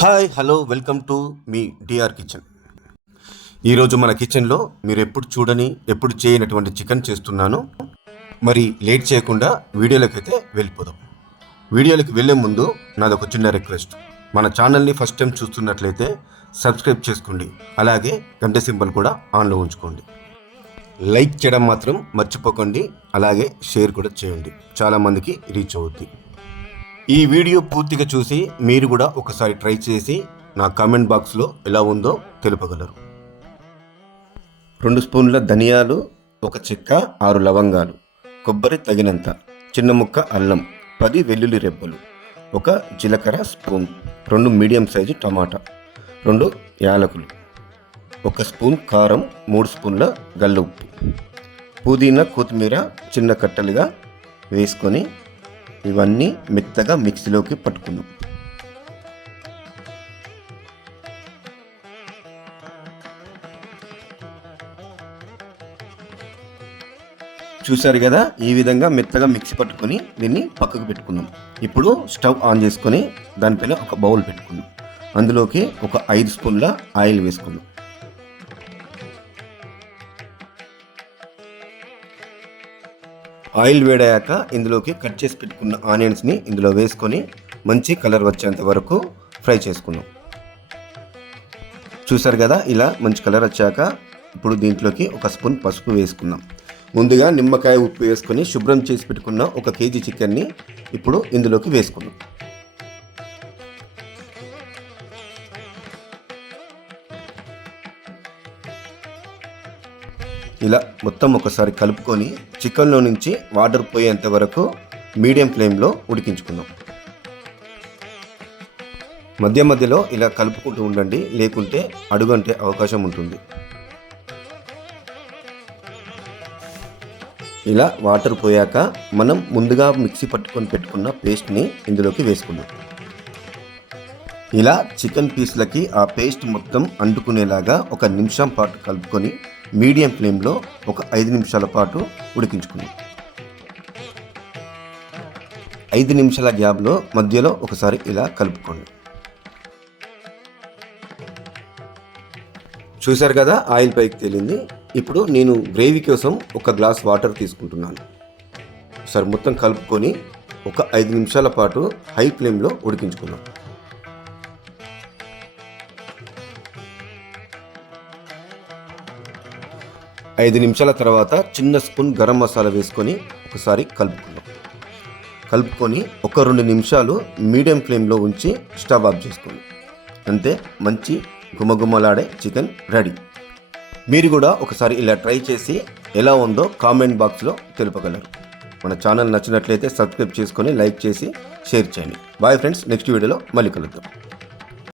Hi hello welcome to me DR kitchen. ఈరోజు మన కిచెన్లో మీరు ఎప్పుడు చూడని ఎప్పుడు చేయనటువంటి చికెన్ చేస్తున్నాను. మరి లేట్ చేయకుండా వీడియోలోకి వెళ్ళిపోదాం. వీడియోలోకి వెళ్ళే ముందు నాదొక చిన్న రిక్వెస్ట్. మన ఛానల్ని ఫస్ట్ టైం చూస్తున్నట్లయితే సబ్స్క్రైబ్ చేసుకోండి, అలాగే గంట సింబల్ కూడా ఆన్లో ఉంచుకోండి. లైక్ చేయడం మాత్రం మర్చిపోకండి, అలాగే షేర్ కూడా చేయండి, చాలామందికి రీచ్ అవుద్ది. ఈ వీడియో పూర్తిగా చూసి మీరు కూడా ఒకసారి ట్రై చేసి నా కామెంట్ బాక్స్లో ఎలా ఉందో తెలుపగలరు. 2 స్పూన్ల ధనియాలు, 1 చెక్క, 6 లవంగాలు, కొబ్బరి తగినంత, చిన్న ముక్క అల్లం, 10 వెల్లుల్లి రెబ్బలు, 1 జీలకర్ర స్పూన్, 2 మీడియం సైజు టమాటా, 2 యాలకులు, 1 స్పూన్ కారం, 3 స్పూన్ల గల్లు ఉప్పు, పుదీనా కొత్తిమీర చిన్న కట్టలుగా వేసుకొని ఇవన్నీ మెత్తగా మిక్సీలోకి పట్టుకుందాం. చూసారు కదా, ఈ విధంగా మెత్తగా మిక్సీ పట్టుకొని దీన్ని పక్కకు పెట్టుకుందాం. ఇప్పుడు స్టవ్ ఆన్ చేసుకొని దానిపైన ఒక బౌల్ పెట్టుకుందాం. అందులోకి ఒక 5 స్పూన్ల ఆయిల్ వేసుకుందాం. ఆయిల్ వేడాక ఇందులోకి కట్ చేసి పెట్టుకున్న ఆనియన్స్ని ఇందులో వేసుకొని మంచి కలర్ వచ్చేంత వరకు ఫ్రై చేసుకుందాం. చూసారు కదా, ఇలా మంచి కలర్ వచ్చాక ఇప్పుడు దీంట్లోకి 1 స్పూన్ పసుపు వేసుకుందాం. ముందుగా నిమ్మకాయ ఉప్పు వేసుకొని శుభ్రం చేసి పెట్టుకున్న 1 కేజీ చికెన్ని ఇప్పుడు ఇందులోకి వేసుకుందాం. ఇలా మొత్తం ఒకసారి కలుపుకొని చికెన్లో నుంచి వాటర్ పోయేంత వరకు మీడియం ఫ్లేమ్లో ఉడికించుకుందాం. మధ్య మధ్యలో ఇలా కలుపుకుంటూ ఉండండి, లేకుంటే అడుగంటే అవకాశం ఉంటుంది. ఇలా వాటర్ పోయాక మనం ముందుగా మిక్సీ పట్టుకొని పెట్టుకున్న పేస్ట్ని ఇందులోకి వేసుకుందాం. ఇలా చికెన్ పీస్లకి ఆ పేస్ట్ మొత్తం అంటుకునేలాగా 1 నిమిషం పాటు కలుపుకొని మీడియం ఫ్లేమ్లో ఒక 5 నిమిషాల పాటు ఉడికించుకుందాం. 5 నిమిషాల గ్యాప్లో మధ్యలో ఒకసారి ఇలా కలుపుకోండి. చూశారు కదా, ఆయిల్ పైకి తేలింది. ఇప్పుడు నేను గ్రేవీ కోసం 1 గ్లాస్ వాటర్ తీసుకుంటున్నాను. ఒకసారి మొత్తం కలుపుకొని ఒక 5 నిమిషాల పాటు హై ఫ్లేమ్లో ఉడికించుకుందాం. 5 నిమిషాల తర్వాత చిన్న స్పూన్ గరం మసాలా వేసుకొని ఒకసారి కలుపుకొని ఒక 2 నిమిషాలు మీడియం ఫ్లేమ్లో ఉంచి స్టవ్ ఆఫ్ చేసుకోండి. అంతే, మంచి గుమగుమలాడే చికెన్ రెడీ. మీరు కూడా ఒకసారి ఇలా ట్రై చేసి ఎలా ఉందో కామెంట్ బాక్స్లో తెలుపగలరు. మన ఛానల్ నచ్చినట్లయితే సబ్స్క్రైబ్ చేసుకొని లైక్ చేసి షేర్ చేయండి. బాయ్ ఫ్రెండ్స్, నెక్స్ట్ వీడియోలో మళ్ళీ కలుద్దాం.